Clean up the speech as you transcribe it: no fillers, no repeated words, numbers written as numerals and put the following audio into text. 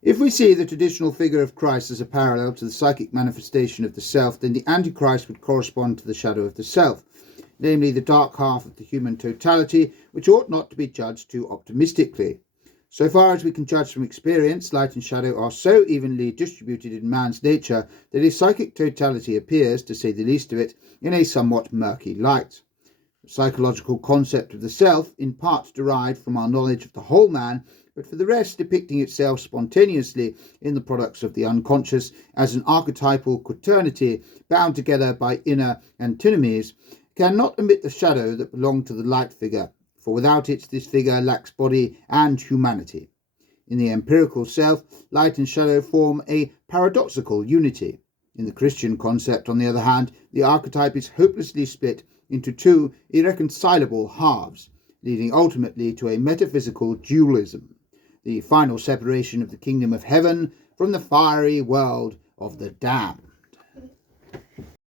If we see the traditional figure of Christ as a parallel to the psychic manifestation of the self, then the Antichrist would correspond to the shadow of the self, namely the dark half of the human totality, which ought not to be judged too optimistically. So far as we can judge from experience, light and shadow are so evenly distributed in man's nature that his psychic totality appears, to say the least of it, in a somewhat murky light. The psychological concept of the self, in part derived from our knowledge of the whole man, but for the rest depicting itself spontaneously in the products of the unconscious as an archetypal quaternity bound together by inner antinomies, cannot omit the shadow that belonged to the light figure, for without it this figure lacks body and humanity. In the empirical self, light and shadow form a paradoxical unity. In the Christian concept, on the other hand, the archetype is hopelessly split into two irreconcilable halves, leading ultimately to a metaphysical dualism, the final separation of the kingdom of heaven from the fiery world of the damned.